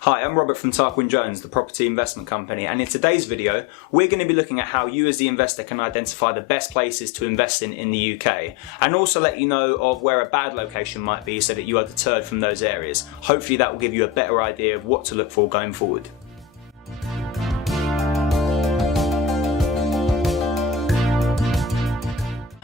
Hi, I'm Robert from Tarquin the property investment company, and in today's video we're going to be looking at how you as the investor can identify the best places to invest in the UK, and also let you know of where a bad location might be so that you are deterred from those areas. Hopefully that will give you a better idea of what to look for going forward.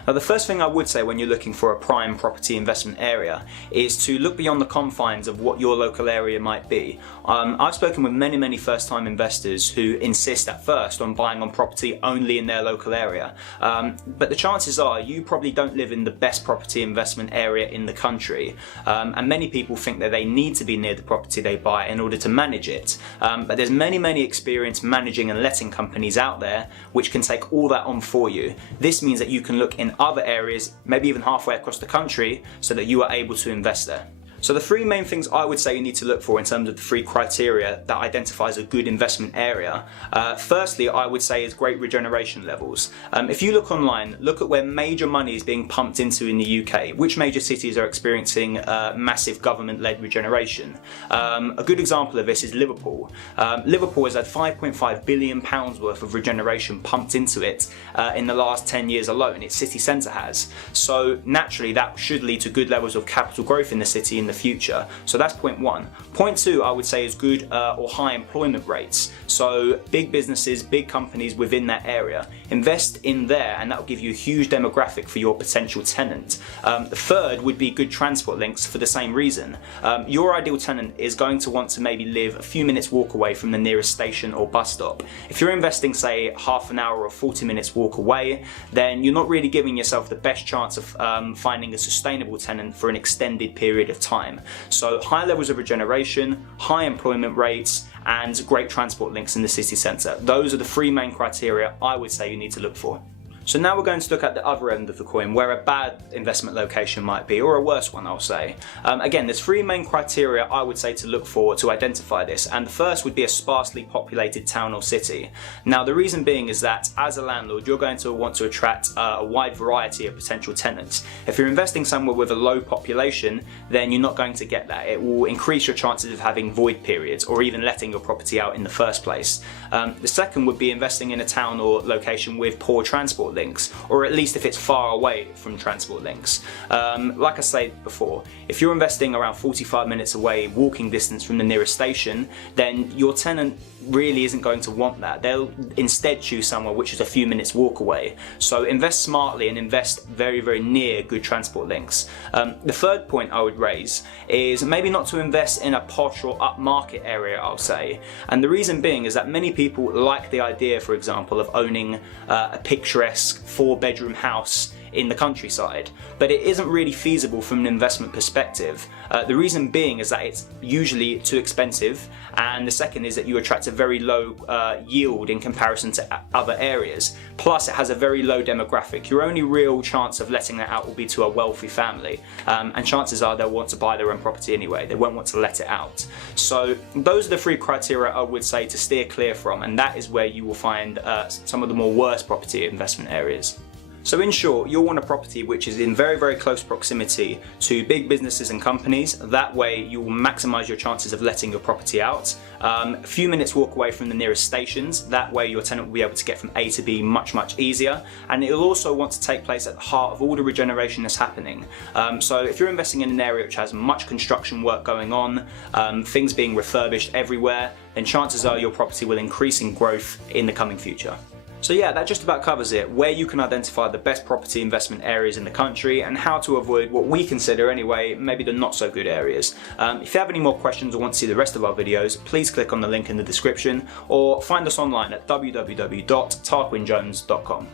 Now, the first thing I would say when you're looking for a prime property investment area is to look beyond the confines of what your local area might be. I've spoken with many first-time investors who insist at first on buying on property only in their local area, but the chances are you probably don't live in the best property investment area in the country, and many people think that they need to be near the property they buy in order to manage it, but there's many experienced managing and letting companies out there which can take all that on for you. This means that you can look in other areas, maybe even halfway across the country, so that you are able to invest there. So the three main things I would say you need to look for in terms of the three criteria that identifies a good investment area. Firstly, I would say is great regeneration levels. If you look online, look at where major money is being pumped into in the UK, which major cities are experiencing massive government-led regeneration. A good example of this is Liverpool. Liverpool has had £5.5 billion worth of regeneration pumped into it in the last 10 years alone. Its city centre has. So naturally that should lead to good levels of capital growth in the city in the future. So that's point one. Point two, I would say, is good or high employment rates. So big businesses, big companies within that area. Invest in there and that will give you a huge demographic for your potential tenant. The third would be good transport links for the same reason. Your ideal tenant is going to want to maybe live a few minutes walk away from the nearest station or bus stop. If you're investing, say, half an hour or 40 minutes walk away, then you're not really giving yourself the best chance of finding a sustainable tenant for an extended period of time. So high levels of regeneration, high employment rates, and great transport links in the city centre. Those are the three main criteria I would say you need to look for. So now we're going to look at the other end of the coin, where a bad investment location might be, or a worse one, I'll say. Again, there's three main criteria I would say to look for to identify this, and the first would be a sparsely populated town or city. Now the reason being is that as a landlord you're going to want to attract a wide variety of potential tenants. If you're investing somewhere with a low population, then you're not going to get that. It will increase your chances of having void periods or even letting your property out in the first place. The second would be investing in a town or location with poor transport links, or at least if it's far away from transport links. Like I said before, if you're investing around 45 minutes away walking distance from the nearest station, then your tenant really isn't going to want that. They'll instead choose somewhere which is a few minutes walk away. So invest smartly and invest very near good transport links. The third point I would raise is maybe not to invest in a posh or upmarket area, I'll say, and the reason being is that many people like the idea, for example, of owning a picturesque 4-bedroom house in the countryside, but it isn't really feasible from an investment perspective. The reason being is that it's usually too expensive, and the second is that you attract a very low yield in comparison to other areas. Plus it has a very low demographic. Your only real chance of letting that out will be to a wealthy family, and chances are they'll want to buy their own property anyway. They won't want to let it out. So those are the three criteria I would say to steer clear from, and that is where you will find some of the more worst property investment areas. So in short, you'll want a property which is in very close proximity to big businesses and companies. That way you will maximise your chances of letting your property out. A few minutes walk away from the nearest stations. That way your tenant will be able to get from A to B much easier. And it'll also want to take place at the heart of all the regeneration that's happening. So if you're investing in an area which has much construction work going on, things being refurbished everywhere, then chances are your property will increase in growth in the coming future. So yeah, that just about covers it, where you can identify the best property investment areas in the country and how to avoid what we consider anyway, maybe the not so good areas. If you have any more questions or want to see the rest of our videos, please click on the link in the description or find us online at www.tarquinjones.com.